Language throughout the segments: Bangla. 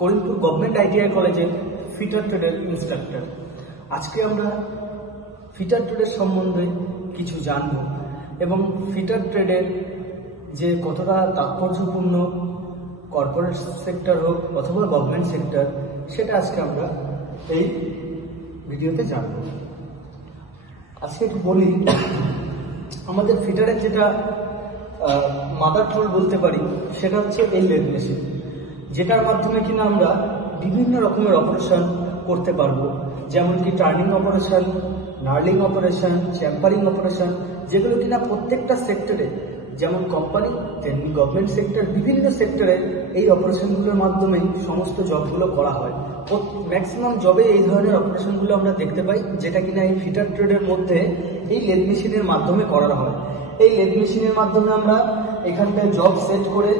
করিমপুর গভর্নমেন্ট আইটিআই কলেজের ফিটার ট্রেডের ইন্সট্রাক্টর। আজকে আমরা ফিটার ট্রেডের সম্বন্ধে কিছু জানব এবং ফিটার ট্রেডের যে কতটা তাৎপর্যপূর্ণ কর্পোরেট সেক্টর হোক অথবা গভর্নমেন্ট সেক্টর, সেটা আজকে আমরা এই ভিডিওতে জানব। আজকে একটু বলি, আমাদের ফিটারের যেটা মাদার টুল বলতে পারি সেটা হচ্ছে এই লেদ মেশিন, যেটার মাধ্যমে কিনা আমরা বিভিন্ন রকমের অপারেশন করতে পারবো, যেমন কি turning operation, knurling operation, chamfering operation, যেগুলো কিনা প্রত্যেকটা সেক্টরে, যেমন কোম্পানি তেমনি গভর্নমেন্ট সেক্টর, বিভিন্ন সেক্টরে এই অপারেশনগুলোর মাধ্যমেই সমস্ত জবগুলো করা হয়। ম্যাক্সিমাম জবে এই ধরনের অপারেশনগুলো আমরা দেখতে পাই, যেটা কিনা এই ফিটার ট্রেডের মধ্যে এই লেদ মেশিনের মাধ্যমে করা হয়। এই লেদ মেশিনের মাধ্যমে আমরা এখানটায় জব সেট করে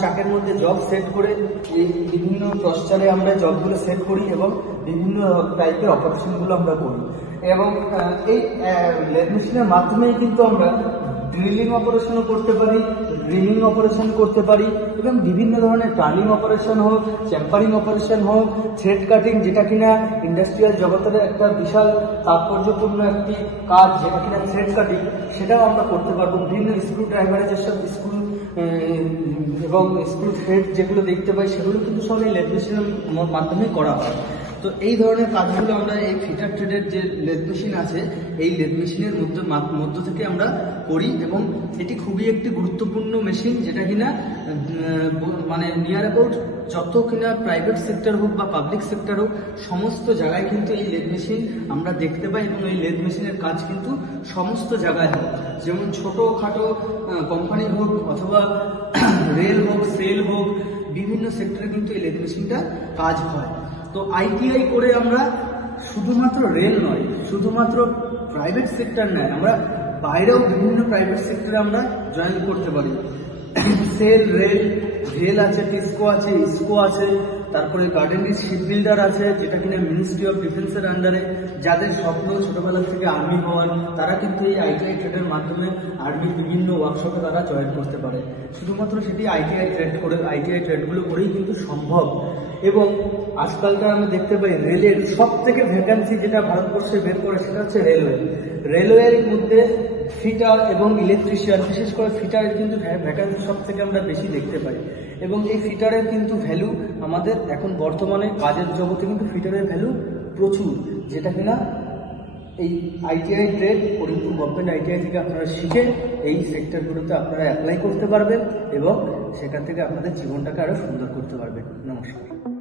চাকের মধ্যে জব সেট করে বিভিন্ন প্রসচারে আমরা জবগুলো সেট করি এবং বিভিন্ন টাইপের অপারেশনগুলো আমরা করি। এবং এই লেদ মেশিনের মাধ্যমেই কিন্তু আমরা ড্রিলিং অপারেশনও করতে পারি, ড্রিলিং অপারেশন করতে পারি এবং বিভিন্ন ধরনের টার্নিং অপারেশন হোক, চ্যাম্পারিং অপারেশন হোক, থ্রেড কাটিং, যেটা কিনা ইন্ডাস্ট্রিয়াল জগতের একটা বিশাল তাৎপর্যপূর্ণ একটি কাজ, যেটা কিনা থ্রেড কাটিং, সেটাও আমরা করতে পারবো। বিভিন্ন স্ক্রু ড্রাইভারের যেসব স্ক্রু এবং স্ক্রু থ্রেড যেগুলো দেখতে পাই, সেগুলো কিন্তু সব এই লেদ মেশিনের মাধ্যমে করা হয়। তো এই ধরনের কাজগুলো আমরা এই ফিটার ট্রেডের যে লেদ মেশিন আছে, এই লেদ মেশিনের মধ্য থেকে আমরা করি এবং এটি খুবই একটি গুরুত্বপূর্ণ মেশিন, যেটা কিনা মানে নিয়ার অ্যাবাউট যত কিনা প্রাইভেট সেক্টর হোক বা পাবলিক সেক্টর হোক, সমস্ত জায়গায় কিন্তু এই লেদ মেশিন আমরা দেখতে পাই এবং এই লেদ মেশিনের কাজ কিন্তু সমস্ত জায়গায় হয়। যেমন ছোটোখাটো কোম্পানি হোক অথবা রেল হোক, সেল হোক, বিভিন্ন সেক্টরে কিন্তু এই লেদ মেশিনটা কাজ হয়। তো আইটিআই করে আমরা শুধুমাত্র রেল নয়, শুধুমাত্র প্রাইভেট সেক্টর নয়, আমরা বাইরেও বিভিন্ন প্রাইভেট সেক্টরে আমরা জয়েন করতে পারি। সেল, রেল আছে, টিসকো আছে, ইসকো আছে, তারপরে গার্ডেনির শিপ বিল্ডার আছে, যেটা কিনা মিনিস্ট্রি অফ ডিফেন্সের আন্ডারে। যাদের স্বপ্ন ছোটবেলা থেকে আর্মি হওয়ার, তারা কিন্তু এই আইটিআই ট্রেডের মাধ্যমে আর্মির বিভিন্ন ওয়ার্কশপে তারা জয়েন করতে পারে। শুধুমাত্র সেটি আইটিআই ট্রেডগুলো করেই কিন্তু সম্ভব। এবং আজকালকার আমরা দেখতে পাই রেলের সব থেকে ভ্যাকান্সি যেটা ভারতবর্ষে বের করে, সেটা হচ্ছে রেলওয়ে। রেলওয়ের মধ্যে ফিটার এবং ইলেকট্রিশিয়ান, বিশেষ করে ফিটারের কিন্তু ভ্যাকান্সি সব থেকে আমরা বেশি দেখতে পাই। এবং এই ফিটারের কিন্তু ভ্যালু আমাদের এখন বর্তমানে কাজের জগতে কিন্তু ফিটারের ভ্যালু প্রচুর, যেটা কিনা এই ITI trade, Karimpur government ITI থেকে আপনারা শিখে এই সেক্টরগুলোতে আপনারা অ্যাপ্লাই করতে পারবেন এবং সেখান থেকে আপনাদের জীবনটাকে আরো সুন্দর করতে পারবেন। নমস্কার।